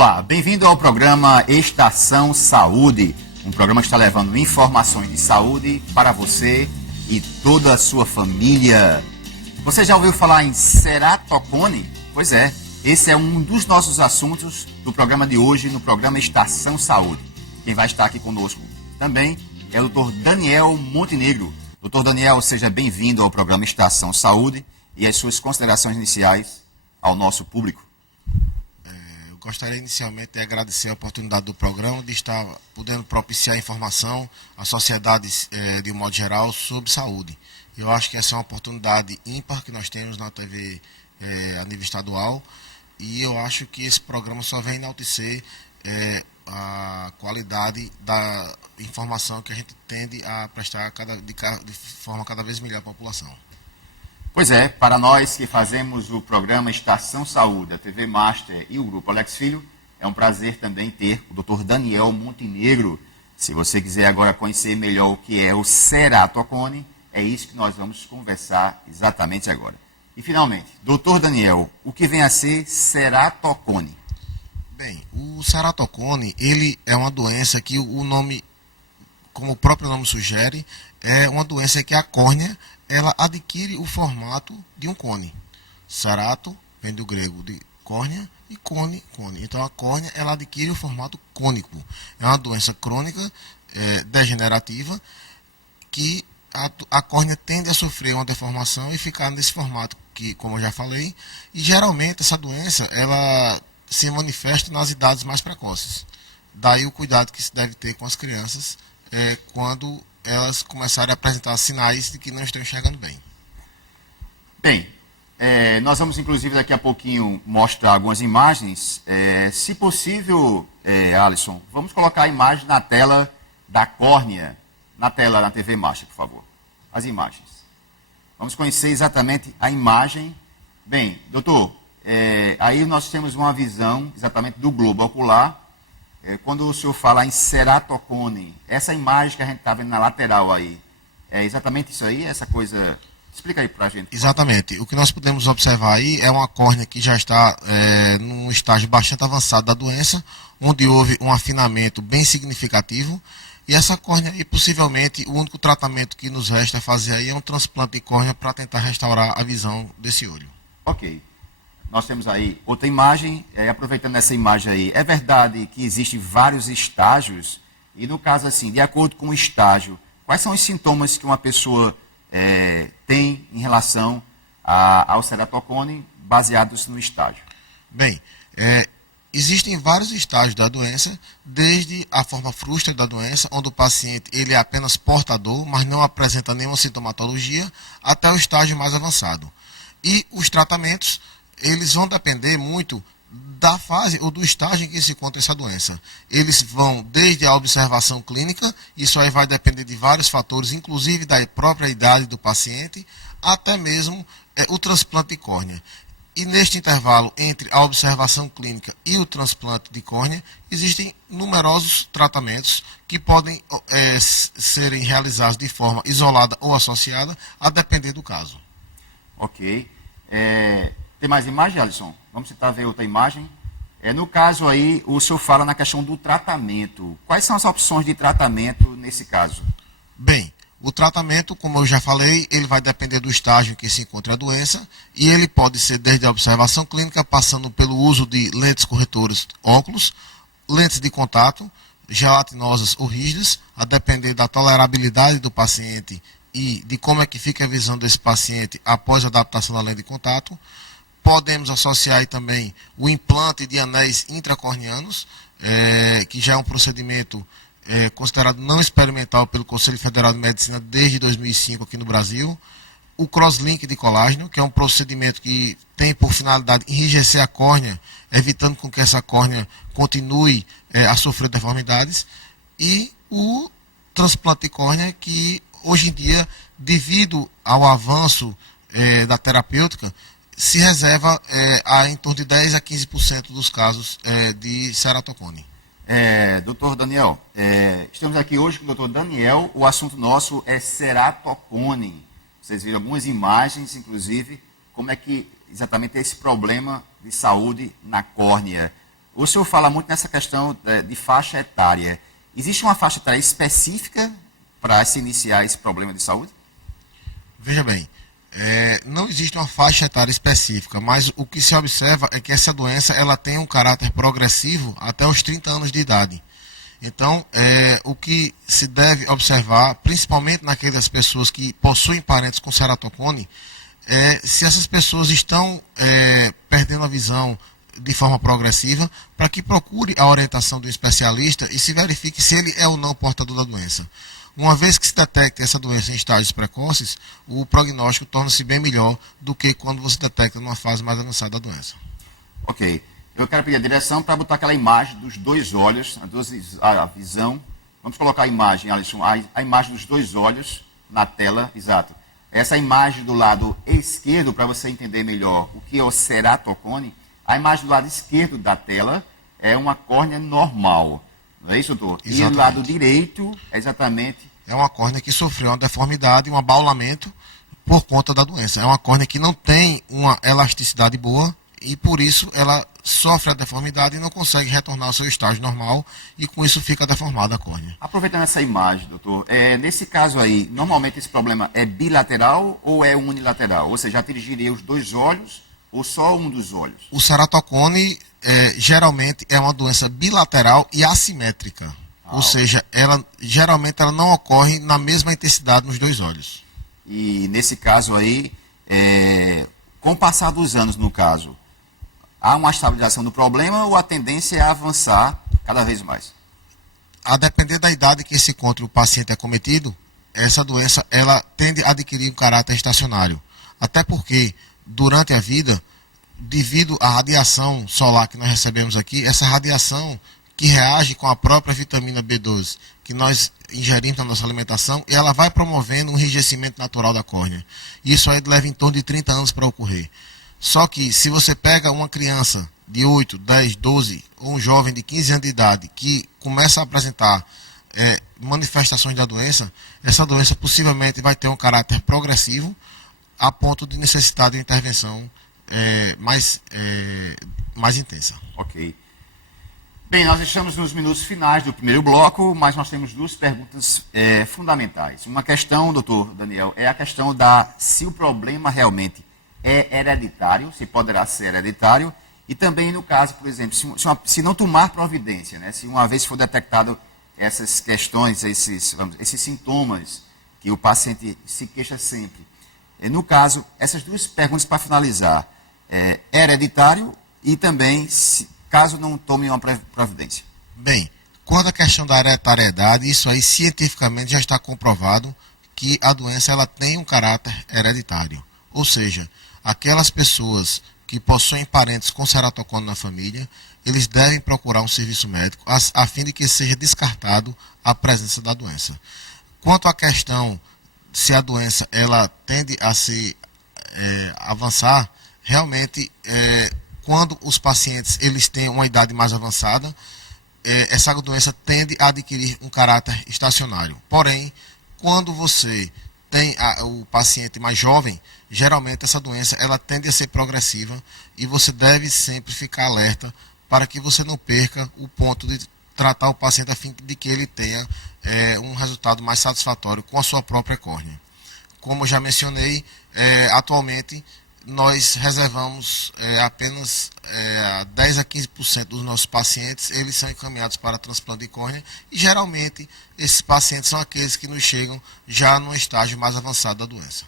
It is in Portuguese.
Olá, bem-vindo ao programa Estação Saúde, um programa que está levando informações de saúde para você e toda a sua família. Você já ouviu falar em ceratocone? Pois é, esse é um dos nossos assuntos do programa de hoje, no programa Estação Saúde. Quem vai estar aqui conosco também é o Dr. Daniel Montenegro. Dr. Daniel, seja bem-vindo ao programa Estação Saúde e as suas considerações iniciais ao nosso público. Gostaria inicialmente de agradecer a oportunidade do programa, de estar podendo propiciar informação à sociedade de um modo geral sobre saúde. Eu acho que essa é uma oportunidade ímpar que nós temos na TV a nível estadual, e eu acho que esse programa só vem enaltecer a qualidade da informação que a gente tende a prestar de forma cada vez melhor à população. Pois é, para nós que fazemos o programa Estação Saúde, a TV Master e o Grupo Alex Filho, é um prazer também ter o Dr. Daniel Montenegro. Se você quiser agora conhecer melhor o que é o ceratocone, é isso que nós vamos conversar exatamente agora. E finalmente, Dr. Daniel, o que vem a ser ceratocone? Bem, o ceratocone, ele é uma doença que o nome, como o próprio nome sugere, é uma doença que a córnea ela adquire o formato de um cone. Cerato vem do grego de córnea e cone. Então a córnea ela adquire o formato cônico. É uma doença crônica, degenerativa, que a córnea tende a sofrer uma deformação e ficar nesse formato que, como eu já falei, e geralmente essa doença ela se manifesta nas idades mais precoces. Daí o cuidado que se deve ter com as crianças quando elas começarem a apresentar sinais de que não estão enxergando bem. Bem, nós vamos inclusive daqui a pouquinho mostrar algumas imagens. Se possível, Alisson, vamos colocar a imagem na tela da córnea, na tela da TV Master, por favor. As imagens. Vamos conhecer exatamente a imagem. Bem, doutor, aí nós temos uma visão exatamente do globo ocular. Quando o senhor fala em ceratocone, essa imagem que a gente está vendo na lateral aí, é exatamente isso aí? Essa coisa... Explica aí para a gente. Exatamente. O que nós podemos observar aí é uma córnea que já está num estágio bastante avançado da doença, onde houve um afinamento bem significativo, e essa córnea, e possivelmente, o único tratamento que nos resta fazer aí é um transplante de córnea para tentar restaurar a visão desse olho. Ok. Nós temos aí outra imagem, aproveitando essa imagem aí, é verdade que existem vários estágios, e no caso assim, de acordo com o estágio, quais são os sintomas que uma pessoa tem em relação ao ceratocone, baseados no estágio? Bem, existem vários estágios da doença, desde a forma frustra da doença, onde o paciente ele é apenas portador, mas não apresenta nenhuma sintomatologia, até o estágio mais avançado. E os tratamentos eles vão depender muito da fase ou do estágio em que se encontra essa doença. Eles vão desde a observação clínica, isso aí vai depender de vários fatores, inclusive da própria idade do paciente, até mesmo o transplante de córnea. E neste intervalo entre a observação clínica e o transplante de córnea, existem numerosos tratamentos que podem serem realizados de forma isolada ou associada, a depender do caso. Ok. Tem mais imagem, Alisson? Vamos tentar ver outra imagem. No caso aí, o senhor fala na questão do tratamento. Quais são as opções de tratamento nesse caso? Bem, o tratamento, como eu já falei, ele vai depender do estágio em que se encontra a doença, e ele pode ser desde a observação clínica, passando pelo uso de lentes corretoras óculos, lentes de contato, gelatinosas ou rígidas, a depender da tolerabilidade do paciente e de como é que fica a visão desse paciente após a adaptação da lente de contato. Podemos associar aí também o implante de anéis intracorneanos, que já é um procedimento considerado não experimental pelo Conselho Federal de Medicina desde 2005 aqui no Brasil. O crosslink de colágeno, que é um procedimento que tem por finalidade enrijecer a córnea, evitando com que essa córnea continue a sofrer deformidades. E o transplante de córnea, que hoje em dia, devido ao avanço da terapêutica, se reserva em torno de 10 a 15% dos casos de ceratocone. Doutor Daniel, estamos aqui hoje com o doutor Daniel, o assunto nosso é ceratocone. Vocês viram algumas imagens, inclusive, como é que exatamente é esse problema de saúde na córnea. o senhor fala muito nessa questão de faixa etária. Existe uma faixa etária específica para se iniciar esse problema de saúde? Veja bem, não existe uma faixa etária específica, mas o que se observa é que essa doença ela tem um caráter progressivo até os 30 anos de idade. Então, o que se deve observar, principalmente naquelas pessoas que possuem parentes com ceratocone, é se essas pessoas estão perdendo a visão de forma progressiva, para que procure a orientação do especialista e se verifique se ele é ou não portador da doença. Uma vez que se detecta essa doença em estágios precoces, o prognóstico torna-se bem melhor do que quando você detecta numa fase mais avançada da doença. Ok. Eu quero pedir a direção para botar aquela imagem dos dois olhos, a visão. Vamos colocar a imagem, Alisson, a imagem dos dois olhos na tela, exato. Essa imagem do lado esquerdo, para você entender melhor o que é o ceratocone, a imagem do lado esquerdo da tela é uma córnea normal. Não é isso, doutor? Exatamente. E o lado direito é exatamente... É uma córnea que sofreu uma deformidade, um abaulamento por conta da doença. É uma córnea que não tem uma elasticidade boa e por isso ela sofre a deformidade e não consegue retornar ao seu estágio normal e com isso fica deformada a córnea. Aproveitando essa imagem, doutor, nesse caso aí, normalmente esse problema é bilateral ou é unilateral? Ou seja, atingiria os dois olhos ou só um dos olhos? O ceratocone geralmente é uma doença bilateral e assimétrica. Ou seja, geralmente ela não ocorre na mesma intensidade nos dois olhos. E nesse caso aí, com o passar dos anos, no caso, há uma estabilização do problema ou a tendência é avançar cada vez mais? A depender da idade que se encontra o paciente acometido, essa doença ela tende a adquirir um caráter estacionário. Até porque, durante a vida, devido à radiação solar que nós recebemos aqui, essa radiação que reage com a própria vitamina B12 que nós ingerimos na nossa alimentação, e ela vai promovendo um enrijecimento natural da córnea. Isso aí leva em torno de 30 anos para ocorrer. Só que se você pega uma criança de 8, 10, 12 ou um jovem de 15 anos de idade que começa a apresentar manifestações da doença, essa doença possivelmente vai ter um caráter progressivo a ponto de necessitar de uma intervenção mais intensa. Ok. Bem, nós estamos nos minutos finais do primeiro bloco, mas nós temos duas perguntas fundamentais. Uma questão, doutor Daniel, é a questão se o problema realmente é hereditário, se poderá ser hereditário, e também no caso, por exemplo, se não tomar providência, né, se uma vez for detectado essas questões, esses sintomas que o paciente se queixa sempre. No caso, essas duas perguntas para finalizar, é hereditário e também caso não tome uma providência. Bem, quanto à questão da hereditariedade, isso aí cientificamente já está comprovado que a doença ela tem um caráter hereditário. Ou seja, aquelas pessoas que possuem parentes com ceratocone na família, eles devem procurar um serviço médico a fim de que seja descartado a presença da doença. Quanto à questão se a doença ela tende a se avançar, realmente quando os pacientes eles têm uma idade mais avançada, essa doença tende a adquirir um caráter estacionário. Porém, quando você tem o paciente mais jovem, geralmente essa doença ela tende a ser progressiva e você deve sempre ficar alerta para que você não perca o ponto de tratar o paciente a fim de que ele tenha um resultado mais satisfatório com a sua própria córnea. Como eu já mencionei, atualmente nós reservamos apenas 10 a 15% dos nossos pacientes, eles são encaminhados para transplante de córnea e geralmente esses pacientes são aqueles que nos chegam já no estágio mais avançado da doença.